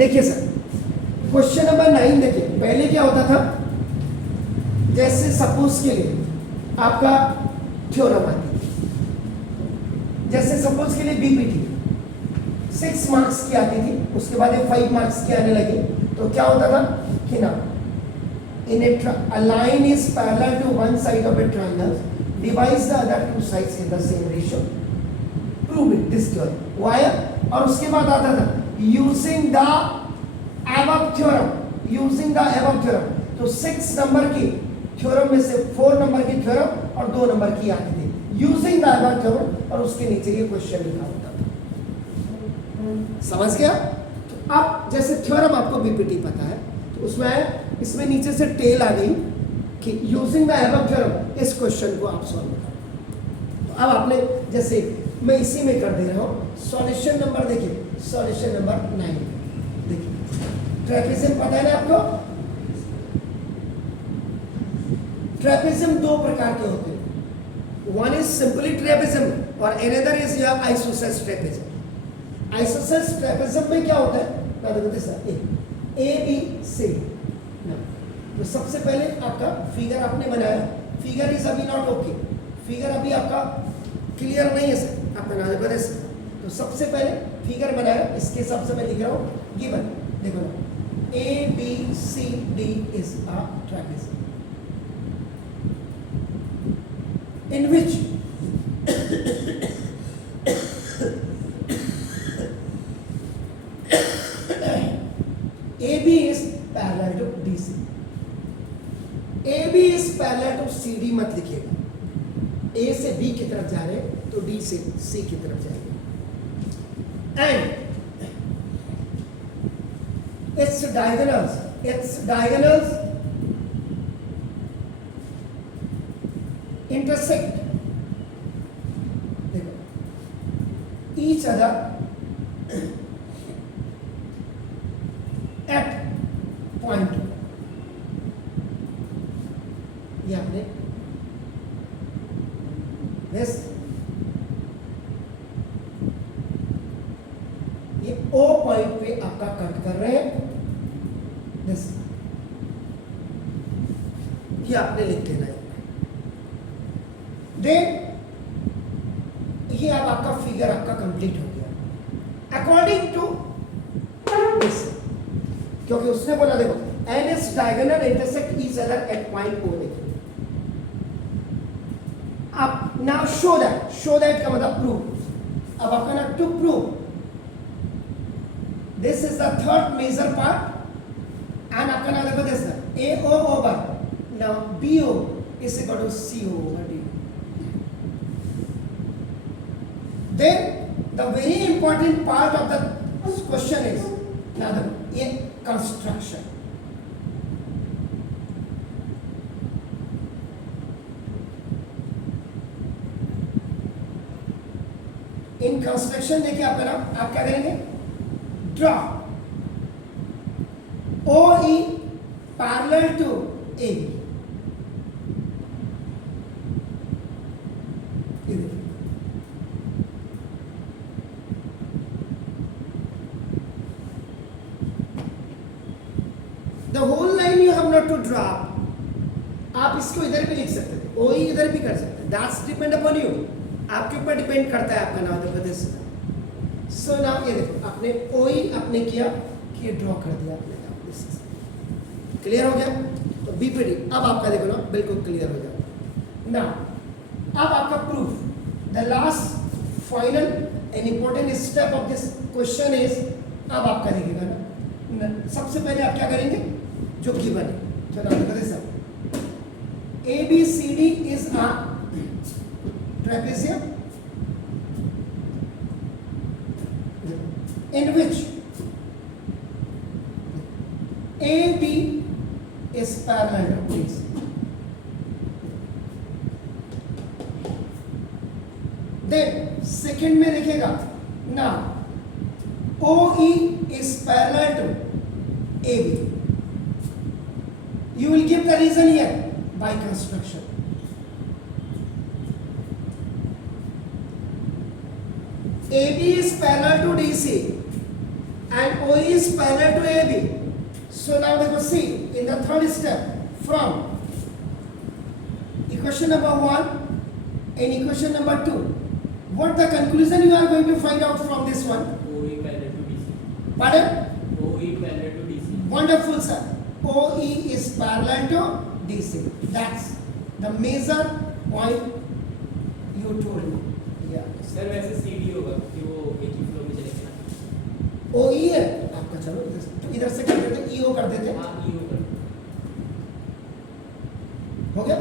देखिए sir, question number 9 देखिए, पहले क्या होता था, जैसे सपोज के लिए आपका थ्योरम आती थी, जैसे सपोज के लिए बीपीटी 6 मार्क्स की आती थी, उसके बाद 5 मार्क्स की आने लगी। तो क्या होता था कि ना, इन a line is parallel to one side of a triangle, divides the other two sides in the same ratio, prove it, this theorem. Why? और उसके बाद आता था using the above theorem, using the above theorem। तो 6 number की theorem में से 4 number की थ्योरम और 2 नंबर की आती थी, यूजिंग द above theorem, और उसके नीचे ये क्वेश्चन लिखा होता था। समझ गया? तो अब जैसे थ्योरम आपको बीपीटी पता है, तो उसमें इसमें नीचे से टेल आ गई कि यूजिंग द above theorem इस क्वेश्चन को आप सॉल्व करो। तो अब आपने, जैसे मैं इसी में कर दे रहा हूँ, सॉल्यूशन नंबर देखिए, सॉल्यूशन नंबर 9 देखिए, ट्रेपेजियम पता है ना आपको? ट्रेपेजियम 2 प्रकार के होते हैं, वन इज सिंपली ट्रेपेजियम और another is your isosceles trapezium. Isosceles trapezium में क्या होता है ना, देखो सर, ए बी सी। तो सबसे पहले आपका फिगर आपने बनाया, फिगर इज अभी नॉट ओके, फिगर अभी आपका क्लियर नहीं है सर, आप बना दो। तो सबसे पहले फिगर बनाया, इसके हिसाब से मैं लिख रहा हूँ गिवन, देखो ना, A B C D is a trapezium in which AB is parallel to DC, AB is parallel to CD मत लिखिएगा, A से B की तरफ जा रहे हैं तो D से C की तरफ जाएंगे, and its diagonals intersect, देखो, each other at point, ये आपने this, ये O पॉइंट पे आपका कट कर रहे हैं, this, ये आपने लिख देना है। देन ये अब आपका फिगर आपका कंप्लीट हो गया अकॉर्डिंग टू दिस, क्योंकि उसने बोला देखो and is diagonal intersect each other at point O. देखिए अब नाउ शो दैट का मतलब प्रूव। अब आपका ना to prove this is the third major part and आपका ना देखो this A O over now B O is equal to C O over D. Then the very important part of the question is now the construction. In construction देखिए आपका नाम, आप क्या करेंगे, draw OE parallel to AB। The whole line you have not to draw, आप इसको इधर भी लिख सकते थे, OE इधर भी कर सकते हैं, that's depend upon you, आपके ऊपर डिपेंड करता है आपका नाम देखो दिस। सो नाउ ये देखो आपने OE आपने किया कि ये ड्रॉ कर दिया आपने, क्लियर हो गया? तो बीपीडी अब आपका देखो ना बिल्कुल क्लियर हो जाएगा। नाउ अब आपका proof, the last final and important step of this question is, अब आपका देखिएगा ना, सबसे पहले आप क्या करेंगे, जो गिवन है, चलो बताते sir, A B C D is a trapezium in which AB is parallel to DC. Then second में देखिएगा now OE is parallel to AB. You will give the reason here by construction. AB is parallel to DC and OE is parallel to AB. So now देखो see in the third step from equation number 1 and equation number 2, what the conclusion you are going to find out from this one? OE parallel to DC. Pardon? OE parallel to DC. Wonderful, sir. OE is parallel to DC. That's the major point you told me. Yeah. Sir वैसे CD होगा कि वो एक ही flow में चलेगा ना? OE है आपका, चलो इधर से कर देते, EO कर देते, हाँ EO कर। हो गया?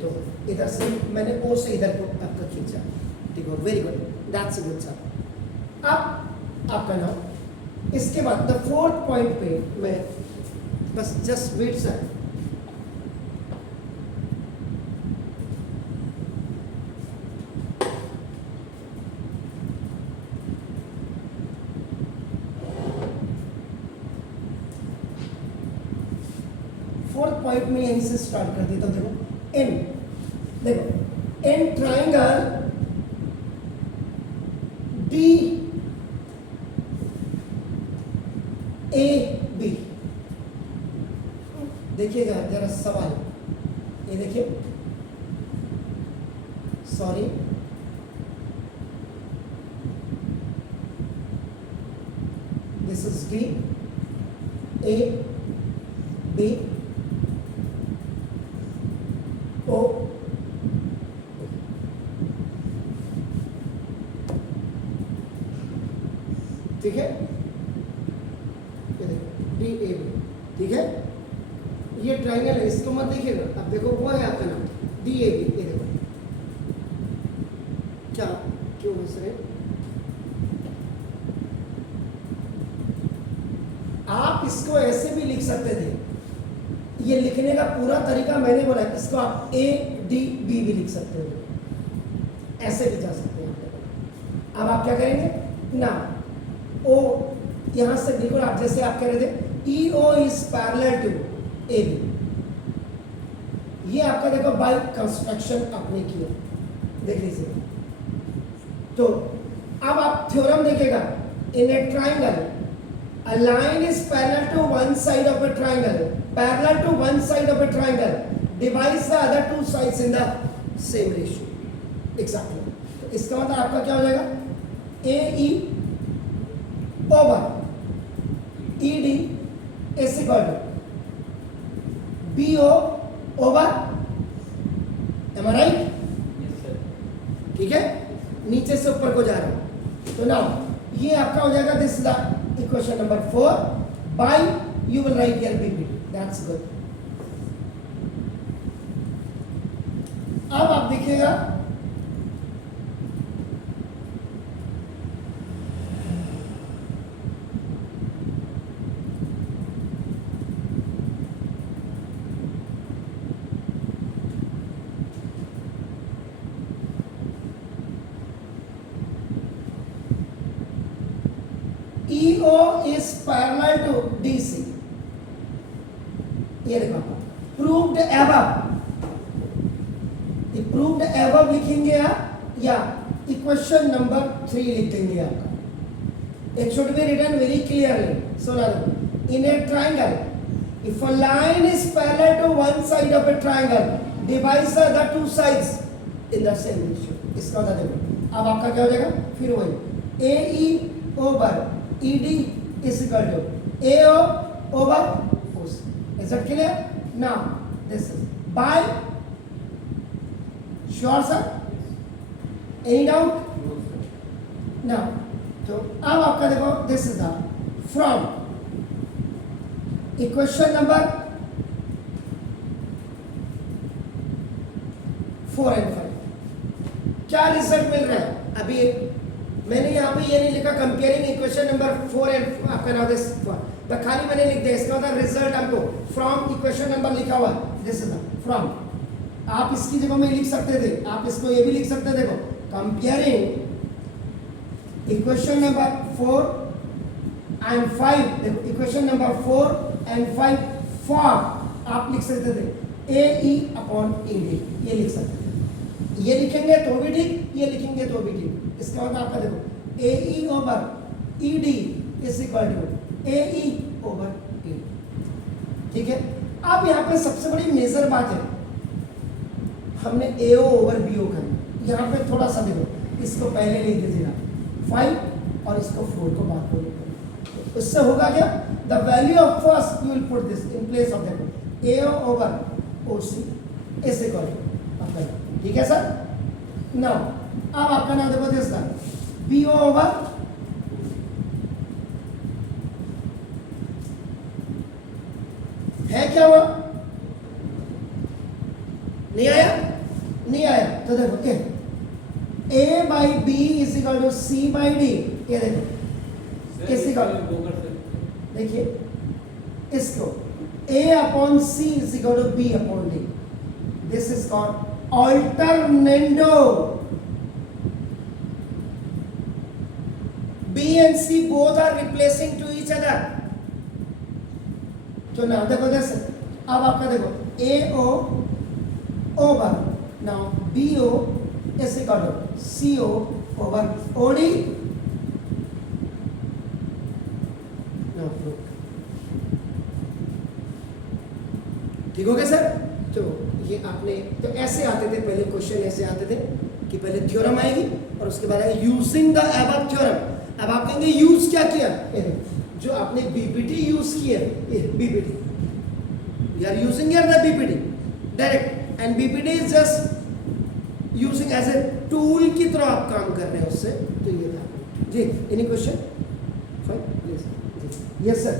तो इधर से मैंने O से इधर को आपका खींचा, ठीक है, very good, that's good sir. अब आपका नाम, इसके बाद द फोर्थ पॉइंट पे मैं बस just wait sir, fourth point में यहीं से स्टार्ट कर देता हूं। देखो एन, देखो in triangle D A B, देखिएगा जरा सवाल, ये देखिए, sorry this is D A B O, ठीक है, ये देखो डी ए बी, ठीक है, ये ट्राइंगल है, इसको मत देखिएगा। अब देखो वो है आपका नाम डी ए बी, ये देखो क्या क्यों हंस रहे, आप इसको ऐसे भी लिख सकते थे, ये लिखने का पूरा तरीका मैंने बोला, इसको आप ए डी बी भी लिख सकते हो, ऐसे भी जा सकते हैं। अब आप क्या करेंगे ना, ओ यहां से बिल्कुल आप जैसे आप कह रहे थे E O is parallel to A B, ये आपका देखो बाय कंस्ट्रक्शन आपने किया, देख लीजिए। तो अब आप थ्योरम देखिएगा, in a triangle a line is parallel to one side of a triangle, parallel to one side of a triangle, divides the other two sides in the same ratio. Exactly. तो इसका मतलब आपका क्या हो जाएगा, AE over ED is equal to BO over, am I right? Yes sir. ठीक है, नीचे से ऊपर को जा रहा हूं, तो नाउ ये आपका हो जाएगा, this is the equation number 4 by you will write here BPT, that's good। अब आप देखिएगा EO is parallel to DC, ये देखो proved above, ये proved above लिखेंगे आप, या इक्वेशन नंबर 3 लिख देंगे आपका। It should be written very clearly, so now in a triangle if a line is parallel to one side of a triangle divides the other two sides in the same ratio, इसका मतलब देखो अब आपका क्या हो जाएगा, फिर वही AE over ED is equal to AO over OC. Is that clear? Now this is by, sure sir? Any doubt? No sir. Now तो अब आपका देखो, this is the from equation number 4 and 5 क्या रिजल्ट मिल रहा है। अभी मैंने यहाँ पे ये नहीं लिखा कंपेयरिंग इक्वेशन नंबर 4 एंड आपका नाउ दिस, खाली मैंने लिख दिया, इसका मतलब रिजल्ट हमको फ्रॉम इक्वेशन नंबर लिखा हुआ है, दिस इज फ्रॉम, आप इसकी जगह में लिख सकते थे, आप इसको ये भी लिख सकते थे, देखो कंपेयरिंग इक्वेशन नंबर 4 एंड 5, देखो इक्वेशन नंबर 4 एंड 5 फॉर, आप लिख सकते थे AE अपॉन ED, ये लिख सकते थे, ये लिखेंगे तो भी ठीक, ये लिखेंगे तो भी ठीक। इसका मतलब आपका देखो AE over ED is equal to A E over A. ठीक है, अब यहाँ पे सबसे बड़ी मेजर बात है, हमने ए ओ ओवर बी ओ करना। यहाँ पे थोड़ा सा देखो, इसको पहले लिख दीजिएगा 5 और इसको 4 को बाद में लिखो। इससे होगा क्या, the value of first you will put this in place of that A O over O C is equal to. ठीक है सर, नाउ अब आपका नाम देखो दिस का बी ओ ओवर है क्या हुआ, नहीं आया, नहीं आया तो देखो A by B is equal to C by D. ये देखो इसी का देखिए इसको a upon C is equal to b upon D. This is called alternendo. b and c both are replacing to each other। तो ना देखो जैसे अब आपका देखो a o over now b o is equal to c o over o d। ठीक हो गया सर। तो ये आपने तो ऐसे आते थे पहले क्वेश्चन, ऐसे आते थे कि पहले थ्योरम आएगी और उसके बाद आएगी यूजिंग द अबव थ्योरम। अब आप कहेंगे यूज क्या किया, जो आपने बीपीटी यूज किया, BPT we are using here the BPT direct, and BPT is just using as a tool की तरह आप काम कर रहे हैं उससे। तो ये था जी। Any question? Fine, please. Yes sir.